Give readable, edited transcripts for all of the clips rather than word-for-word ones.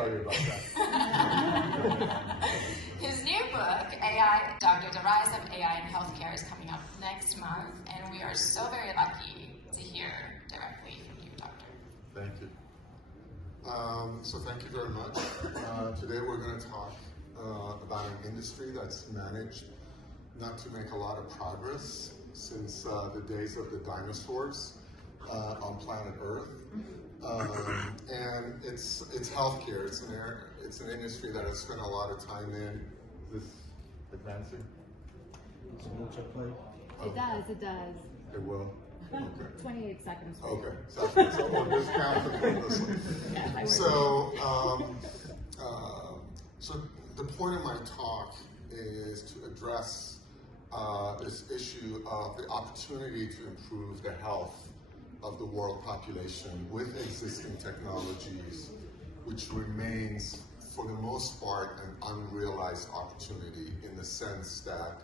tell you about that. His new book, AI, Doctor, The Rise of AI in Healthcare, is coming out next month, and we are so very lucky to hear directly from you, Doctor. Thank you. So thank you very much. Today we're going to talk about an industry that's managed not to make a lot of progress since the days of the dinosaurs on planet Earth. And it's healthcare. It's an industry that has spent a lot of time in. Is this advancing? It does, it does. It will? Okay. 28 seconds. Okay, so we'll discount it endlessly. So the point of my talk is to address this issue of the opportunity to improve the health of the world population with existing technologies, which remains, for the most part, an unrealized opportunity in the sense that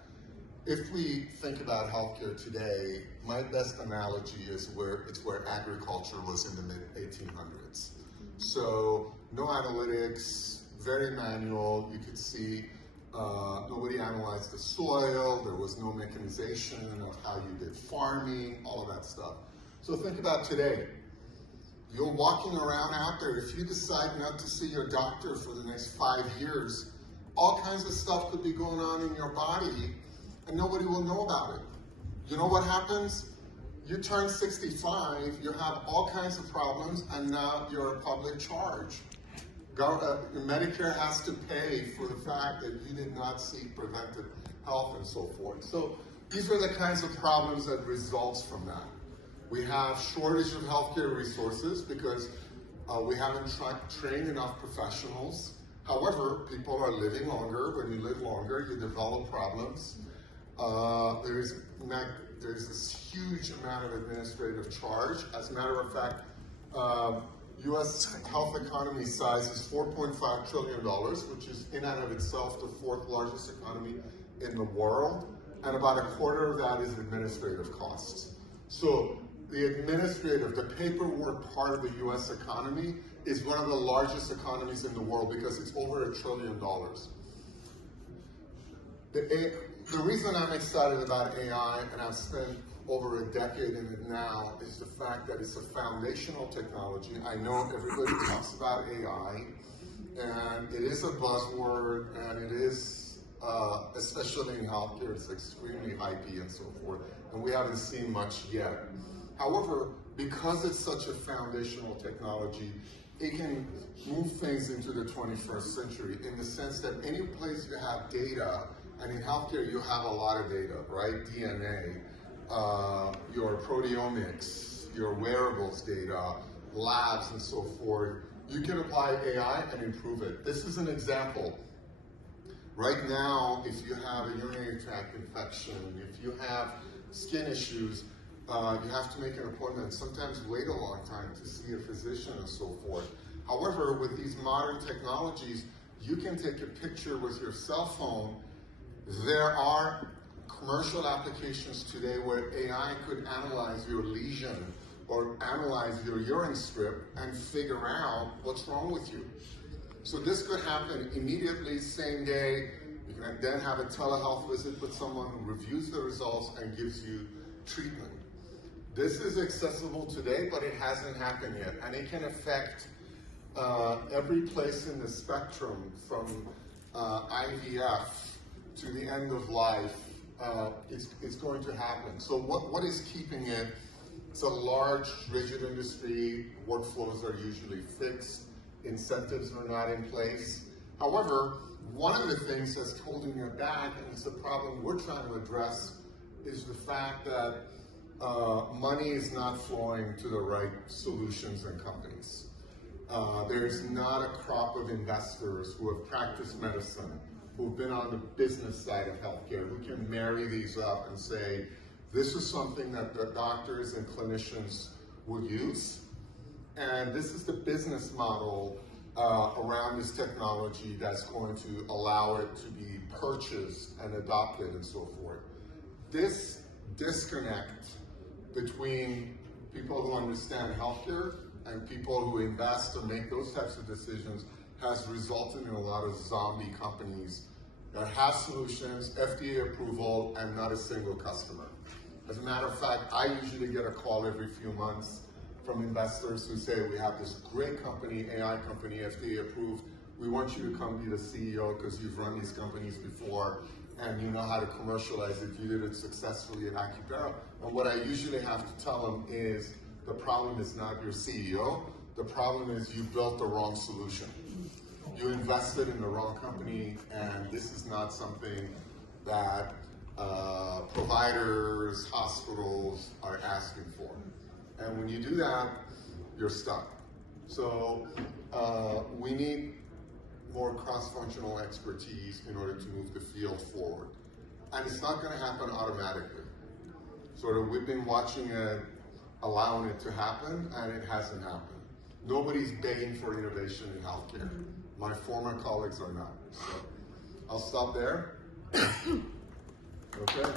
if we think about healthcare today, my best analogy is where agriculture was in the mid-1800s. So no analytics, very manual. You could see nobody analyzed the soil. There was no mechanization of how you did farming, all of that stuff. So think about today. You're walking around out there. If you decide not to see your doctor for the next 5 years, all kinds of stuff could be going on in your body and nobody will know about it. You know what happens? You turn 65, you have all kinds of problems, and now you're a public charge. Medicare has to pay for the fact that you did not seek preventive health and so forth. So these are the kinds of problems that results from that. We have shortage of healthcare resources because we haven't trained enough professionals. However, people are living longer. When you live longer, you develop problems. There's this huge amount of administrative charge. As a matter of fact, U.S. health economy size is $4.5 trillion, which is in and of itself the fourth largest economy in the world, and about a quarter of that is administrative costs. So the paperwork part of the U.S. economy is one of the largest economies in the world because it's over $1 trillion. The reason I'm excited about AI, and I've spent over a decade in it now, is the fact that it's a foundational technology. I know everybody talks about AI, and it is a buzzword, and it is, especially in healthcare, it's extremely hypey and so forth, and we haven't seen much yet. However, because it's such a foundational technology, it can move things into the 21st century in the sense that any place you have data, and in healthcare you have a lot of data, right? DNA, your proteomics, your wearables data, labs and so forth. You can apply AI and improve it. This is an example. Right now, if you have a urinary tract infection, if you have skin issues, you have to make an appointment, sometimes wait a long time to see a physician and so forth. However, with these modern technologies, you can take a picture with your cell phone. There are commercial applications today where AI could analyze your lesion or analyze your urine strip and figure out what's wrong with you. So this could happen immediately, same day. You can then have a telehealth visit with someone who reviews the results and gives you treatment. This is accessible today, but it hasn't happened yet, and it can affect every place in the spectrum from IVF to the end of life. It's going to happen. So what is keeping it? It's a large, rigid industry. Workflows are usually fixed. Incentives are not in place. However, one of the things that's holding it back, and it's a problem we're trying to address, is the fact that money is not flowing to the right solutions and companies. There's not a crop of investors who have practiced medicine, who've been on the business side of healthcare, who can marry these up and say, this is something that the doctors and clinicians will use, and this is the business model around this technology that's going to allow it to be purchased and adopted and so forth. This disconnect between people who understand healthcare and people who invest or make those types of decisions has resulted in a lot of zombie companies that have solutions, FDA approval, and not a single customer. As a matter of fact, I usually get a call every few months from investors who say, we have this great company, AI company, FDA approved. We want you to come be the CEO because you've run these companies before and you know how to commercialize it. You did it successfully at Acupera. And what I usually have to tell them is, the problem is not your CEO. The problem is you built the wrong solution. You invested in the wrong company, and this is not something that providers, hospitals are asking for. And when you do that, you're stuck. So we need more cross-functional expertise in order to move the field forward. And it's not going to happen automatically. Sort of, we've been watching it, allowing it to happen, and it hasn't happened. Nobody's begging for innovation in healthcare. My former colleagues are not. So I'll stop there. Okay.